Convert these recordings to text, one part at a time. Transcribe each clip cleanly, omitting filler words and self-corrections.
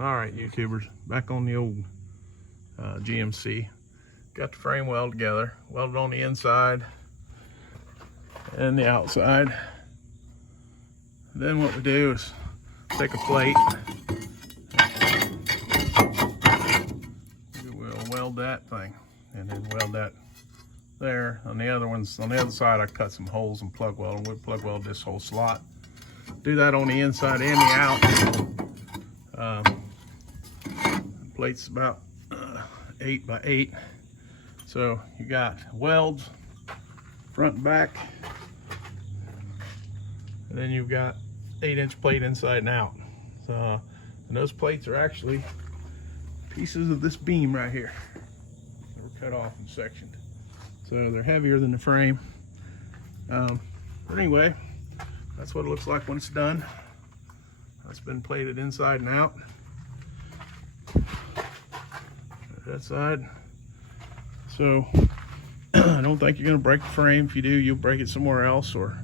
All right, YouTubers, back on the old GMC. Got the frame welded together, welded on the inside and the outside. Then what we do is take a plate. We'll weld that thing and then weld that there. On the other ones, on the other side, I cut some holes and plug weld, and we'll plug weld this whole slot. Do that on the inside and the out. Plate's about 8 by 8. So you got welds front and back, and then you've got 8-inch plate inside and out. So, and those plates are actually pieces of this beam right here. They were cut off and sectioned. So they're heavier than the frame. But anyway, that's what it looks like when it's done. It's been plated inside and out. That side. So I don't think you're going to break the frame. If you do, you'll break it somewhere else, or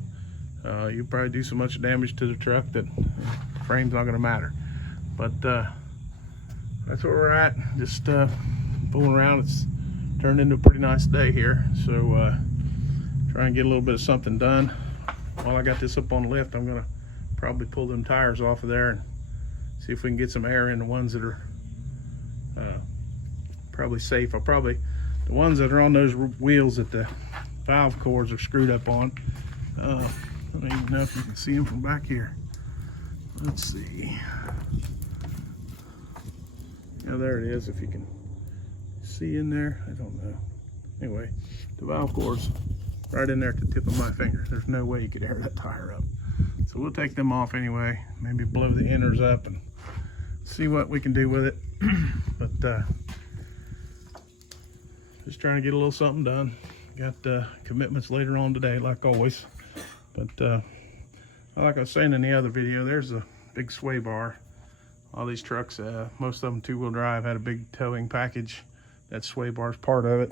you'll probably do so much damage to the truck that the frame's not going to matter. But that's where we're at. Just fooling around. It's turned into a pretty nice day here. So try and get a little bit of something done. While I got this up on the lift, I'm going to probably pull them tires off of there and see if we can get some air in the ones that are probably safe. The ones that are on those wheels that the valve cords are screwed up on. I don't even know if you can see them from back here. Let's see. Yeah, there it is. If you can see in there, I don't know. Anyway, the valve cords right in there at the tip of my finger. There's no way you could air that tire up. So we'll take them off anyway. Maybe blow the inners up and see what we can do with it. But just trying to get a little something done. Got commitments later on today, like always. But like I was saying in the other video, there's a big sway bar. All these trucks, most of them 2-wheel drive, had a big towing package. That sway bar is part of it.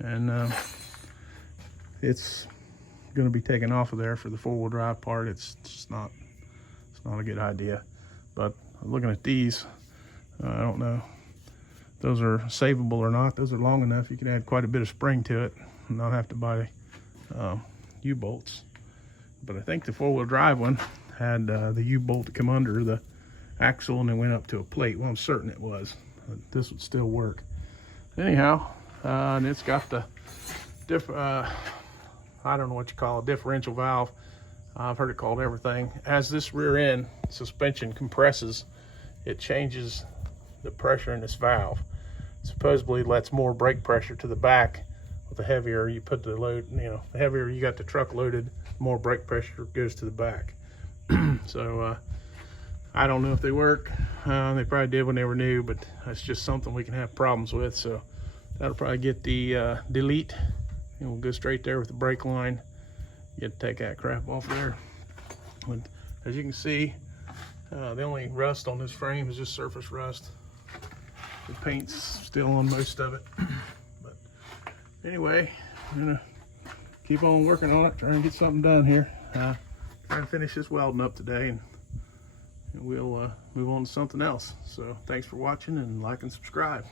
And it's going to be taken off of there for the 4-wheel drive part. It's not a good idea. But looking at these, I don't know if those are savable or not. Those are long enough. You can add quite a bit of spring to it and not have to buy U-bolts. But I think the 4-wheel drive one had the U-bolt to come under the axle and then went up to a plate. Well, I'm certain it was. But this would still work. Anyhow, and it's got the I don't know what you call a differential valve. I've heard it called everything. As this rear end suspension compresses, it changes the pressure in this valve. Supposedly lets more brake pressure to the back. With the heavier you put the load, the heavier you got the truck loaded, more brake pressure goes to the back. So I don't know if they work. They probably did when they were new, but that's just something we can have problems with. So that'll probably get the delete, and we'll go straight there with the brake line. Get to take that crap off there. But as you can see, the only rust on this frame is just surface rust. The paint's still on most of it. But anyway, I'm gonna keep on working on it, trying to get something done here. Trying to finish this welding up today, and we'll move on to something else. So thanks for watching, and like and subscribe.